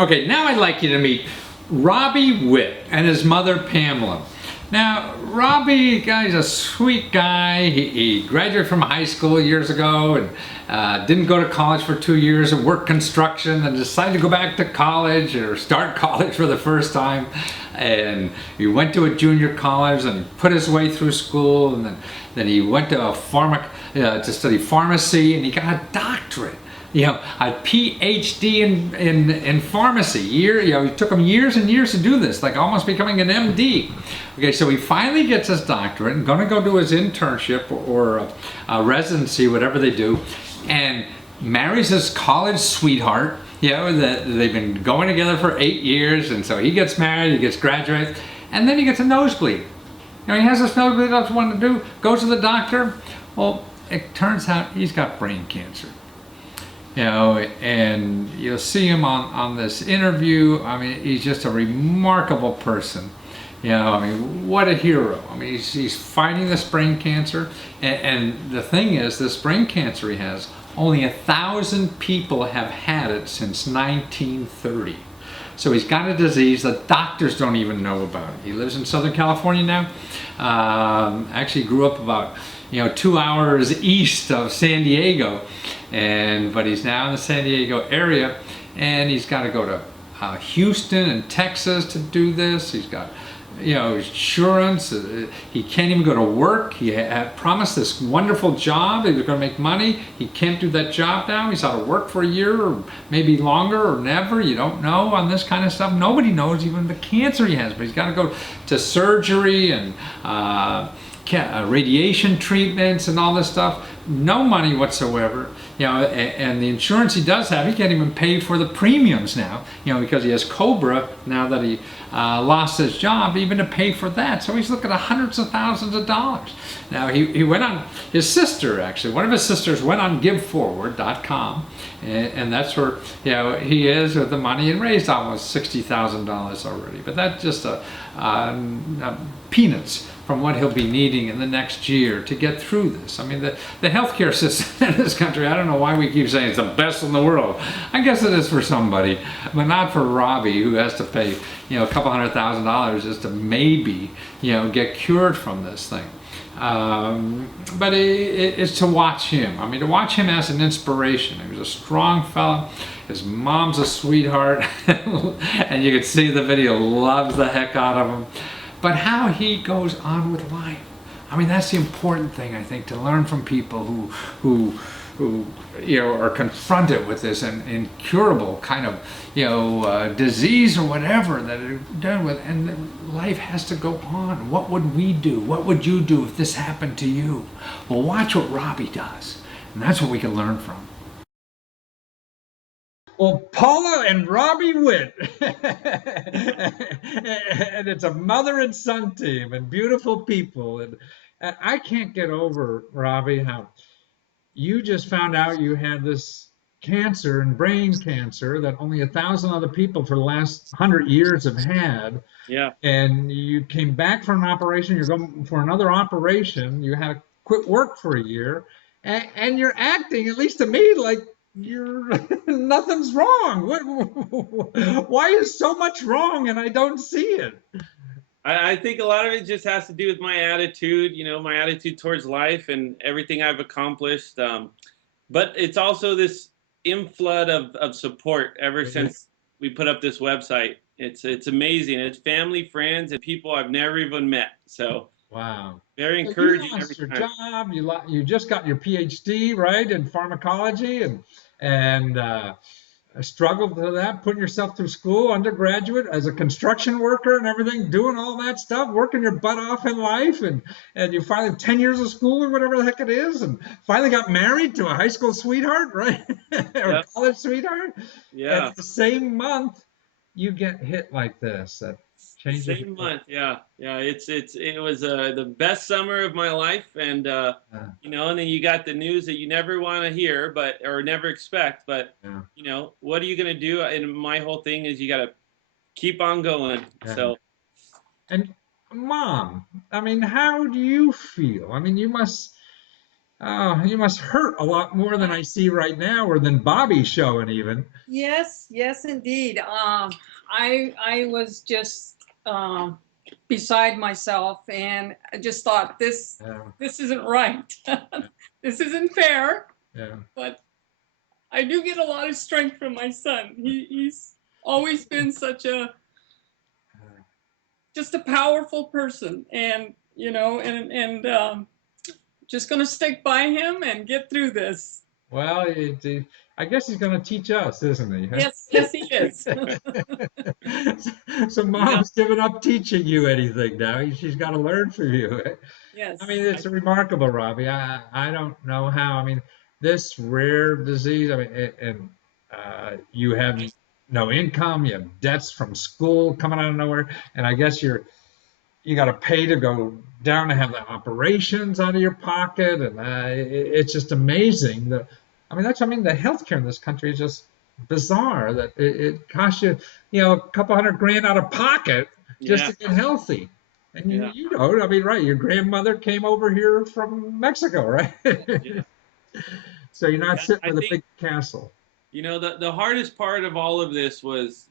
Okay, now I'd like you to meet Robbie Witt and his mother Pamela. Now, Robbie, guy's a sweet guy. He graduated from high school years ago and didn't go to college for 2 years and worked construction and decided to go back to college or start college for the first time. And he went to a junior college and put his way through school, and then he went to to study pharmacy, and he got a doctorate. A PhD in pharmacy. It took him years and years to do this, like almost becoming an MD. Okay, so he finally gets his doctorate and going to go do his internship or a residency, whatever they do, and marries his college sweetheart. That they've been going together for 8 years, and so he gets married, he gets graduated, and then he gets a nosebleed. He has this nosebleed, doesn't want to do, goes to the doctor. Well, it turns out he's got brain cancer. And you'll see him on this interview. I mean, he's just a remarkable person. What a hero. I mean, he's fighting this brain cancer. And the thing is, this brain cancer he has, only 1,000 people have had it since 1930. So he's got a disease that doctors don't even know about. He lives in Southern California now. Actually grew up about 2 hours east of San Diego, but he's now in the San Diego area, and he's got to go to Houston and Texas to do this. He's got insurance. He can't even go to work. He had promised this wonderful job. He was going to make money. He can't do that job now. He's out of work for a year or maybe longer or never. You don't know on this kind of stuff. Nobody knows even the cancer he has, but he's got to go to surgery and radiation treatments and all this stuff. No money whatsoever. And the insurance he does have, he can't even pay for the premiums now, because he has COBRA now that he lost his job, even to pay for that. So he's looking at hundreds of thousands of dollars. Now he went on, his sister actually, one of his sisters went on giveforward.com, and that's where he is with the money, and raised almost $60,000 already. But that's just peanuts from what he'll be needing in the next year to get through this. I mean, the healthcare system in this country, I don't know why we keep saying it's the best in the world. I guess it is for somebody, but not for Robbie, who has to pay, a couple $100,000 just to maybe, get cured from this thing. But it's to watch him. I mean, to watch him as an inspiration. He was a strong fella. His mom's a sweetheart, and you can see the video, loves the heck out of him. But how he goes on with life. I mean, that's the important thing, I think, to learn from people who are confronted with this incurable kind of disease or whatever that they're done with, and life has to go on. What would we do? What would you do if this happened to you? Well, watch what Robbie does, and that's what we can learn from. Well, Paula and Robbie Witt. And it's a mother and son team and beautiful people. And I can't get over, Robbie, how you just found out you had this cancer and brain cancer that only 1,000 other people for the last 100 years have had. Yeah. And you came back from an operation, you're going for another operation, you had to quit work for a year, and you're acting, at least to me, like you're nothing's wrong. Why is so much wrong and I don't see it? I think a lot of it just has to do with my attitude, my attitude towards life and everything I've accomplished. But it's also this inflood of support ever since we put up this website. It's amazing. It's family, friends, and people I've never even met. So Wow. very So you encouraging every lost your time. job. You just got your PhD, right, in pharmacology, and struggled to that, putting yourself through school, undergraduate, as a construction worker and everything, doing all that stuff, working your butt off in life, and you finally 10 years of school or whatever the heck it is, and finally got married to a high school sweetheart, right, or Yep. college sweetheart, Yeah. and the same month you get hit like this. That changes your Same life. month. Yeah. Yeah. It was the best summer of my life, and Yeah, and then you got the news that you never want to hear, or never expect. But yeah, what are you gonna do? And my whole thing is you got to keep on going. yeah. So And mom, I mean, how do you feel? I mean, you must. Oh, you must hurt a lot more than I see right now, or than Bobby's showing even. Yes, yes, indeed. I was just beside myself, and I just thought Yeah, this isn't right. This isn't fair. yeah. But I do get a lot of strength from my son. He's always been such a just a powerful person, and just gonna stick by him and get through this. Well, I guess he's going to teach us, isn't he? Yes, yes, he is. So You mom's giving up teaching you anything now. She's got to learn from you. I Yes. mean, it's remarkable, Robbie. I don't know how. I mean, this rare disease. I mean, and you have no income. You have debts from school coming out of nowhere, and I guess you got to pay to go down to have the operations out of your pocket, and it's just amazing. I mean, I mean, the healthcare in this country is just bizarre. That it costs you, a couple $100 grand out of pocket just Yeah, to get healthy. And yeah, you don't. I mean, right? Your grandmother came over here from Mexico, right? yeah. So you're not Yeah, sitting I with a think big castle. the hardest part of all of this was,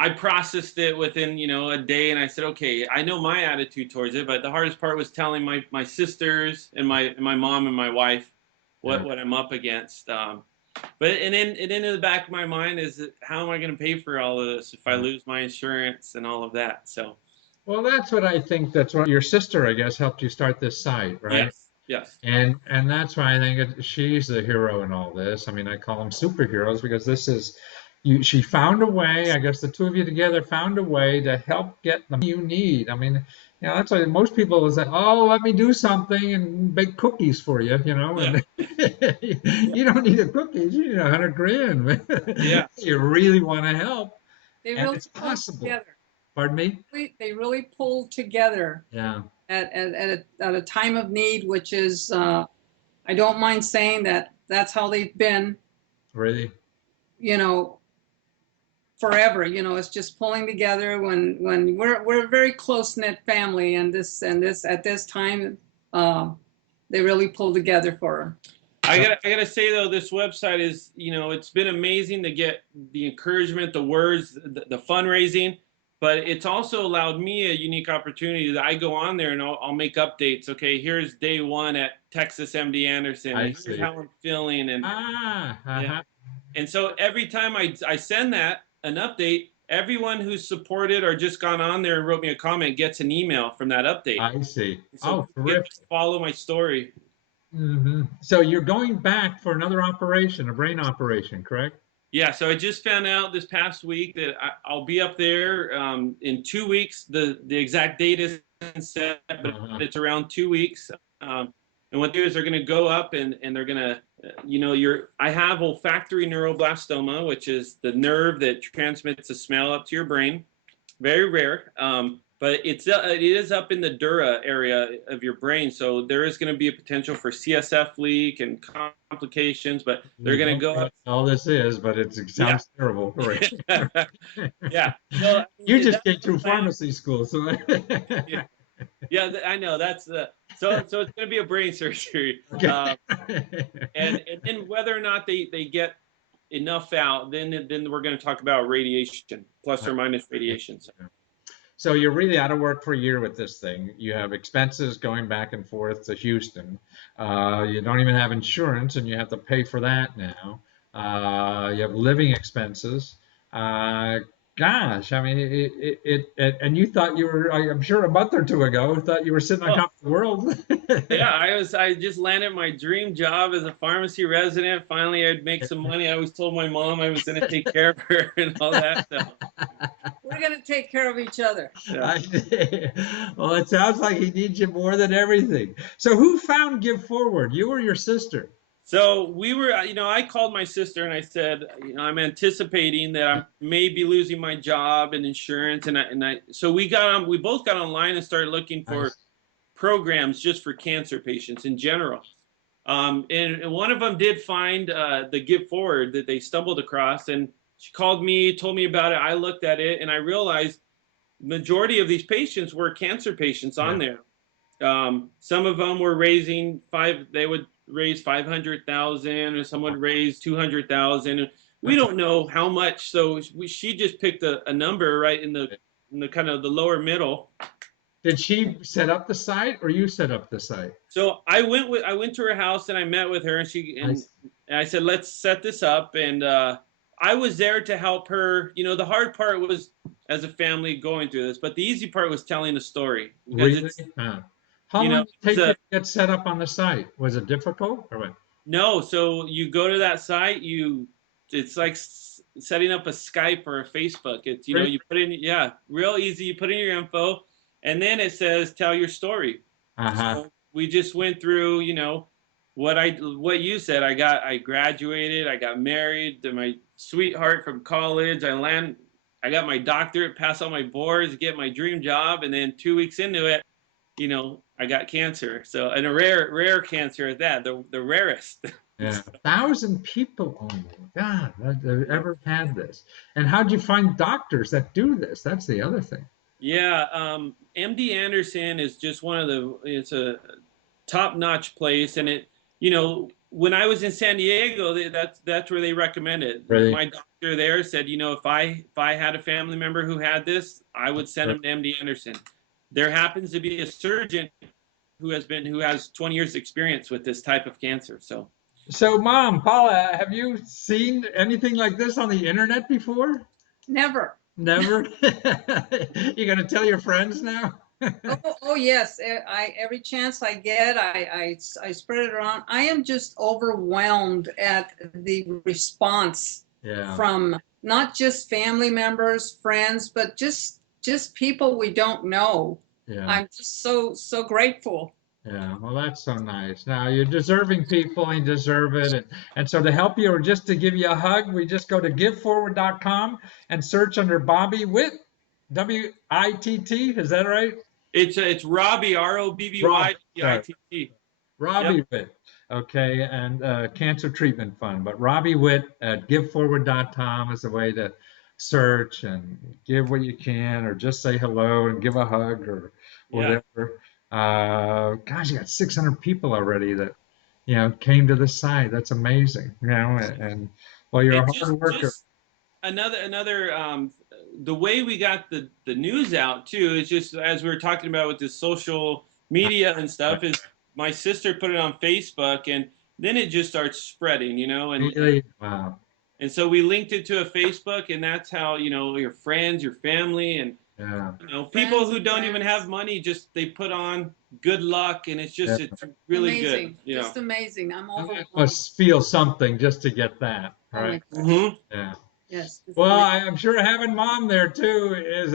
I processed it within, a day, and I said, okay, I know my attitude towards it, but the hardest part was telling my sisters and my mom and my wife Yeah. what I'm up against. But and then in the back of my mind is that how am I going to pay for all of this if I Yeah. lose my insurance and all of that? So Well, that's what I think. That's what your sister, I guess, helped you start this site, right? yes, yes, And that's why I think she's the hero in all this. I mean, I call them superheroes because this is you. She found a way. I guess the two of you together found a way to help get the money you need. I mean, that's why most people will say, "Oh, let me do something and bake cookies for you," yeah, and you don't need the cookies. You need 100 grand. yeah. You really want to help, They and really it's pulled possible. together. Pardon me? They really pulled together Yeah, at a time of need, which is, I don't mind saying that that's how they've been, really. you know, forever. It's just pulling together when we're a very close knit family, and this at this time, uh, they really pulled together for her. I gotta say though, this website is, it's been amazing to get the encouragement, the words, the fundraising, but it's also allowed me a unique opportunity that I go on there and I'll make updates. Okay, here's day one at Texas MD Anderson, I and here's see. how I'm feeling, and Ah, yeah, uh-huh. and so every time I send that an update, everyone who's supported or just gone on there and wrote me a comment gets an email from that update. I see. And so Oh, people get terrific. to follow my story. So you're going back for another operation, a brain operation, correct? Yeah, so I just found out this past week that I'll be up there in 2 weeks. The exact date isn't set, but Uh-huh. it's around 2 weeks. And what they do is they're going to go up and they're going to, I have olfactory neuroblastoma, which is the nerve that transmits the smell up to your brain. Very rare, but it is up in the dura area of your brain, so there is going to be a potential for CSF leak and complications. But they're We going to don't go know up. what all this is, but it Yeah, sounds terrible. Right. yeah. So I You mean, just that's came the through plan. pharmacy school, so Yeah, yeah, I know. That's so it's going to be a brain surgery, okay. and then whether or not they get enough out, then we're going to talk about radiation, plus or minus radiation. So. So you're really out of work for a year with this thing. You have expenses going back and forth to Houston. You don't even have insurance, and you have to pay for that now. You have living expenses. Uh, Gosh, I mean, and you thought you were, I'm sure a month or two ago, thought you were sitting on Oh, top of the world. yeah, I just landed my dream job as a pharmacy resident. Finally, I'd make some money. I always told my mom I was going to take care of her and all that. So, We're gonna take care of each other. yeah. Well, it sounds like he needs you more than everything. So who found Give Forward? You or your sister? So we were, I called my sister and I said, I'm anticipating that I may be losing my job and insurance, so we both got online and started looking for Nice. programs just for cancer patients in general. And one of them did find the Give Forward that they stumbled across, and she called me, told me about it. I looked at it, and I realized majority of these patients were cancer patients on Yeah. there. Some of them were raising they would raise 500,000, or some would raise 200,000. We don't know how much. So she just picked a number right in the kind of the lower middle. Did she set up the site or you set up the site? So I went to her house and I met with her, and I said, let's set this up. And I was there to help her. You know, the hard part was as a family going through this, but the easy part was telling the story. Really? How you long know, did it take to get set up on the site? Was it difficult or what? No, so you go to that site, it's like setting up a Skype or a Facebook. It's, you know, Really? you put in, yeah, real easy. You put in your info, and then it says, tell your story. So we just went through, you know, what you said. I graduated, I got married to my sweetheart from college. I got my doctorate, passed all my boards, get my dream job. And then 2 weeks into it, you know, I got cancer. So, and a rare cancer at that, the rarest. Yeah, 1,000 people. Oh my God, that ever had this. And how'd you find doctors that do this? That's the other thing. Yeah, MD Anderson is just it's a top-notch place. And you know, when I was in San Diego, that's where they recommended. Really? My doctor there said, you know, if I had a family member who had this, I would send them to MD Anderson. There happens to be a surgeon who has 20 years experience with this type of cancer. So, Mom, Paula, have you seen anything like this on the internet before? Never. Never? You gonna tell your friends now? Oh yes, every chance I get, I spread it around. I am just overwhelmed at the response from not just family members, friends, but just people we don't know. Yeah. I'm just so grateful. Yeah, well, that's so nice. Now, you're deserving people and you deserve it. And so to help you or just to give you a hug, we just go to giveforward.com and search under Bobby Witt, W-I-T-T. Is that right? It's Robbie, R-O-B-B-Y-W-I-T-T. Robbie Witt. Okay, and Cancer Treatment Fund. But Robbie Witt at giveforward.com is a way to search and give what you can, or just say hello and give a hug or whatever. Gosh, you got 600 people already that, you know, came to the site. That's amazing. You know, and well, you're a hard worker. Just another the way we got the news out too is just as we were talking about with the social media and stuff, is my sister put it on Facebook, and then it just starts spreading, you know, and really? Wow. And so we linked it to a Facebook, and that's how, you know, your friends, your family, and you know, people who don't even have money, just they put on good luck, and it's just it's really amazing. good. You know, just amazing. I'm overwhelmed. Must feel something just to get that, right? Yeah. Yes. Well, I'm sure having Mom there too is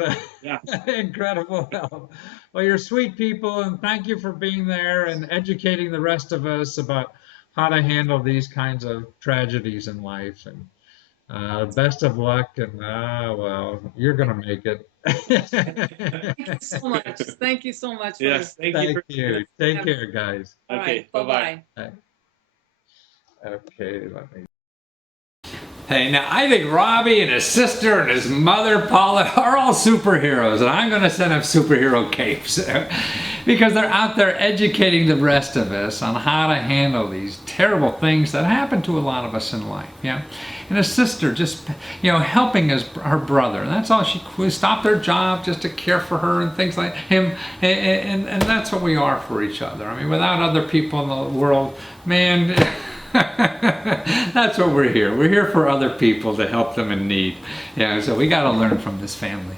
incredible help. Well, you're sweet people, and thank you for being there and educating the rest of us about how to handle these kinds of tragedies in life. And best of luck, and well, you're gonna make it. Thank you so much. Thank you so much. Yes, thank you. Take care, guys. Okay, bye-bye. Okay, let me. Hey, now I think Robbie and his sister and his mother, Paula, are all superheroes, and I'm going to send them superhero capes because they're out there educating the rest of us on how to handle these terrible things that happen to a lot of us in life. Yeah, and his sister just, you know, helping her brother. And that's all. She stopped their job just to care for her and things like him, and that's what we are for each other. I mean, without other people in the world, man. That's what we're here. We're here for other people to help them in need. Yeah, so we got to learn from this family.